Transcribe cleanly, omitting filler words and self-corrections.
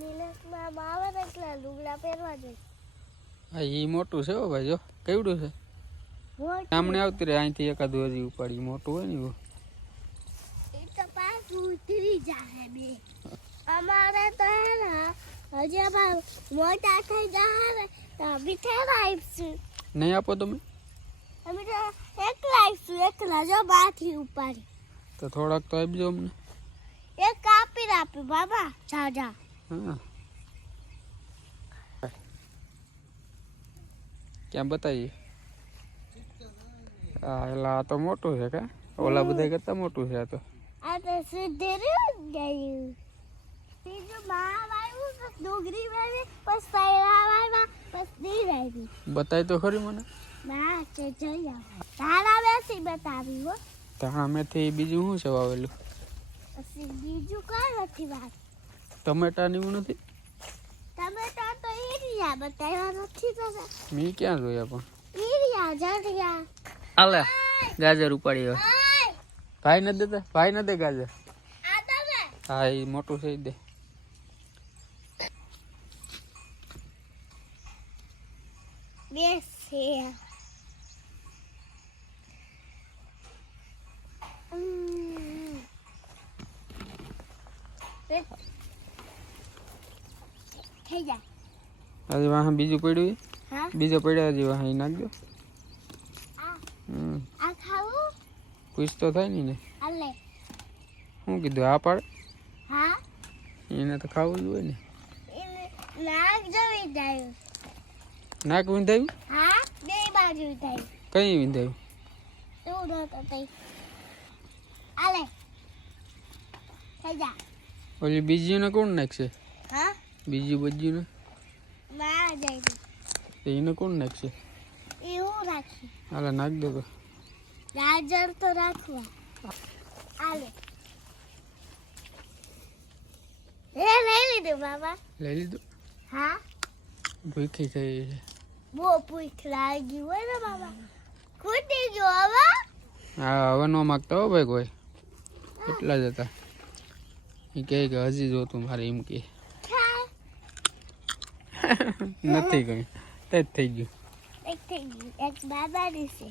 નિલેશમાં આવે ને એટલે લુગડા પહેરવા જોઈએ. હા એ મોટું છે હો ભાઈ, જો કેવડું છે. સામને આવતી રહે, અહીંથી એકાદું હજી ઉપાડી, મોટું હોય ને એવું. એ તો પાછું ઉતરી જાય બે. અમારે તો હે ને હજી અમારે મોટા થઈ જાય ને તો મીઠાઈ લાવીશું. નહીં આપો તમે? અમે તો એકલા આવીશું, એકલા જો બાથી ઉપાડી. તો થોડાક તો આપજો અમને. એક કાપી આપ્યું બાબા જાજા. હા ક્યાં બતાવીએ? હા એટલે આ તો મોટું છે કા, ઓલા બધા કરતા મોટું છે આ તો. આ તો સીધે રહ્યું ગયું. બીજું માવ આવ્યું, પછી ડુંગળી વાવી, પછી પૈરા વાવ્યા, પછી નીર આવી. બતાય તો ખરી મને. ના છે જઈ આવ. તારા બેસી બતાવી હો. ધાણા મેથી બીજું શું છે વાવેલું? પછી બીજું કઈ નથી વાત. ટમેટા ને એવું નથી? ટમેટા તો ઈરિયા બતાવ્યા નથી તમે. મેં ક્યાં જોયા પણ. ઈરિયા જડિયા. હાલે ગાજર ઉપાડી હવે. ભાઈ નથી દેતા? ભાઈ નથી દે ગાજર. આ તમે. હા એ મોટું છે દે. બેસે. થઈ જા. હજી વાહ બીજું પડ્યું? હા બીજો પડ્યા હજી વાહ નાખજો. આ ખાવું? પૂછ તો થાય ને. આલે. શું કીધું આ પાડ? હા એને તો ખાવું જ હોય ને. એને નાક જોઈ જાય. નાક વિંધાયું? હા બે બાજુ થાય. કઈ વિંધાયું? તું નતો તઈ. આલે. થઈ જા. ઓલી બીજી ને કોણ નાખશે? હા બીજી બજી ને ના જાય. એને કોણ નાખશે? એવું રાખી. હાલે નાખ દો તો. ગાજર તો રાખવા. આલે. એ લઈ લીધું બાબા. લઈ લીધું? હા ભૂખી થઈ છે. બહુ ભૂખ લાગી હોય ને બાબા. ખૂટી ગયો હવે. હા હવે નો માગતા હો ભાઈ કોઈ, એટલા જ હતા. એ કહે કે હજી જોતું મારે, એમ કે નથી કઈ તે જ થઈ ગયું. એક થઈ ગયું. એક બાબા ની છે.